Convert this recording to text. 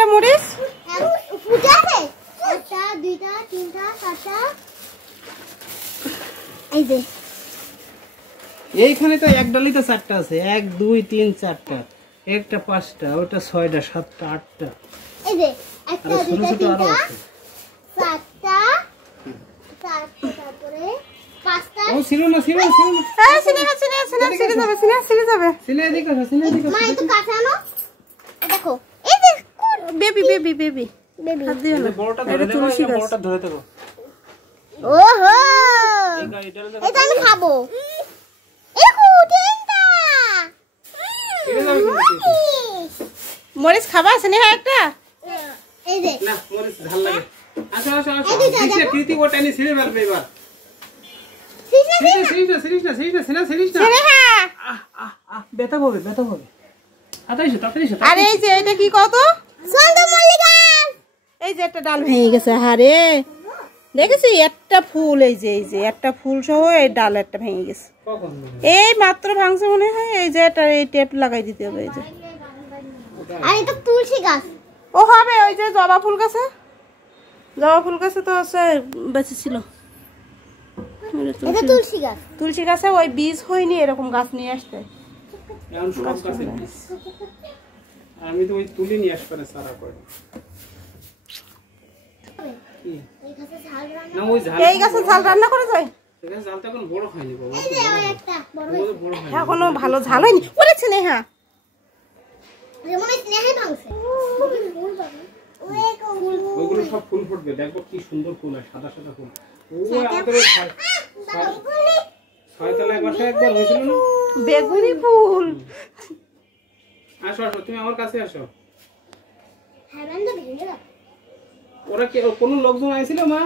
কয়টা মরিচ? পূজা আছে 1টা 2টা 3টা 4টা। এই যে এইখানে তো এক ডালি তো 4টা আছে, 1 2 3 4টা, একটা 5টা, ওটা 6টা 7টা 8টা। এই যে 1টা 2টা 3টা 4টা, তারপরে 5টা। ও ছিল না। হ্যাঁ সিনে যাবে। সিনে এদিকে আসো, সিনে এদিকে আসো। মা একটু কাছে আনো। দেখো বেবি হাত দিও না। বড়টা ধরে দেবো, বড়টা ধরে দেবো। ওহো এটা আমি খাবো। দেখো 3টা। মরিচ খাবা স্নেহা একটা? এই যে না মরিচ ঝাল লাগে। আসো দিছে কৃতি ওটা নি ছিঁড়ে ফেলবে এবার। সিরিজ না। স্নেহা ব্যথা হবে। তাড়াতাড়ি এসো। আরে এই যে এটা কি কত? চন্দ্রমল্লিকা। এই যে একটা ডাল ভেঙে গেছে। আরে দেখেছি একটা ফুল, এই যে একটা ফুল সহ এই ডাল একটা ভেঙে গেছে। কখন? এই মাত্র ভাঙছে মনে হয়। এই যে এটা এই টেপ লাগাই দিতে হবে। এই যে আর এটা তুলসী গাছ। ও হবে ওই যে জবা ফুল গাছে তো আছে বেঁচে ছিল। এটা তুলসী গাছ। তুলসী গাছে ওই বীজ হয়নি, এরকম গাছ নিয়ে আসতে। এখন সব গাছে বীজ। আমি তো ওই তুলে নিয়ে আসপারে সারা করে। এই গাছে ঝাল রান্না। না ওই ঝাল। এই গাছে ঝাল রান্না করে যায়? এটা ঝালটা এখন বড় হয়নি বাবা। এই যে আর একটা বড় বড় হয়নি। এখনো ভালো ঝাল হয়নি। ওরে স্নেহা যেমন স্নেহে ভাঙছে। ওইগুলো সব ফুল ফুটবে, দেখো কি সুন্দর ফুল হয়, সাদা ফুল। ওই আমাদের ছয়তলায় বাসায় একবার হয়েছিল না বেগুনি ফুল। আসো তুমি আমার কাছে আসো। হ্যাঁ রান্না ভেঙে গেল। ওরা কি কোন লোকজন আইছিল মা?